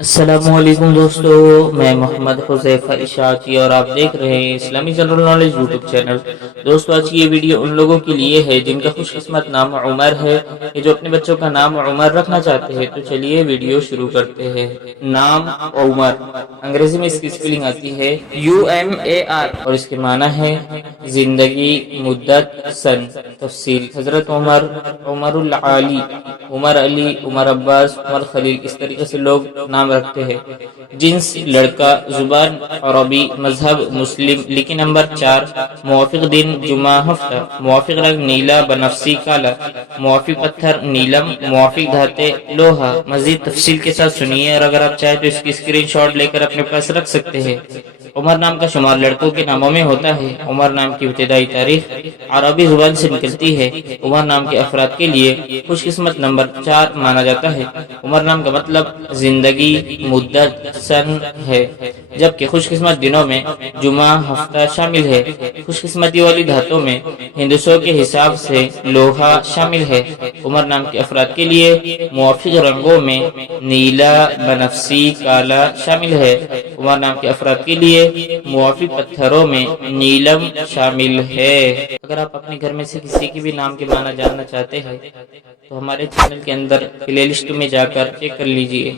अस्सलामुअलैकुम दोस्तों, मैं मोहम्मद हुज़ैफ़ा इशाक़ी और आप देख रहे हैं इस्लामी जनरल नॉलेज यूट्यूब चैनल। दोस्तों, आज की ये वीडियो उन लोगों के लिए है जिनका खुशकिस्मत नाम उमर है, ये जो अपने बच्चों का नाम उमर रखना चाहते हैं। तो चलिए वीडियो शुरू करते हैं। नाम उमर, अंग्रेजी में इसकी स्पेलिंग आती है UMAR और इसके माना है जिंदगी, मुद्दत, सन। तफसील: हजरत उमर, उमरुल आली, उमर अली, उमर अब्बास, उमर खलील, इस तरीके से लोग नाम रखते हैं। जिन्स लड़का, जुबान अरबी, मजहब मुस्लिम, लिखी नंबर 4, मुवाफिक दिन जुमा हफ्ता, मुवाफिक रंग नीला बनफसी काला, मुवाफिक पत्थर नीलम, मुवाफिक धाते लोहा। मजीद तफसील के साथ सुनिए और अगर आप चाहे तो इसकी स्क्रीनशॉट लेकर अपने पास रख सकते हैं। उमर नाम का शुमार लड़कों के नामों में होता है। उमर नाम की इब्तिदाई तारीख अरबी जुबान से निकलती है। उमर नाम के अफराद के लिए खुशकिस्मत नंबर 4 माना जाता है। उमर नाम का मतलब जिंदगी, मुद्दत, सन है, जबकि खुशकिस्मत दिनों में जुमा हफ्ता शामिल है। खुशकिस्मती वाली धातों में हिंदुस्तान के हिसाब से लोहा शामिल है। उमर नाम के अफराद के लिए मुवाफिक रंगों में नीला, बनफसी, काला शामिल है। उमर नाम के अफराद के लिए मुवाफिक पत्थरों में नीलम शामिल है। अगर आप अपने घर में से किसी के भी नाम के माना जानना चाहते हैं तो हमारे चैनल के अंदर प्लेलिस्ट में जाकर चेक कर लीजिए।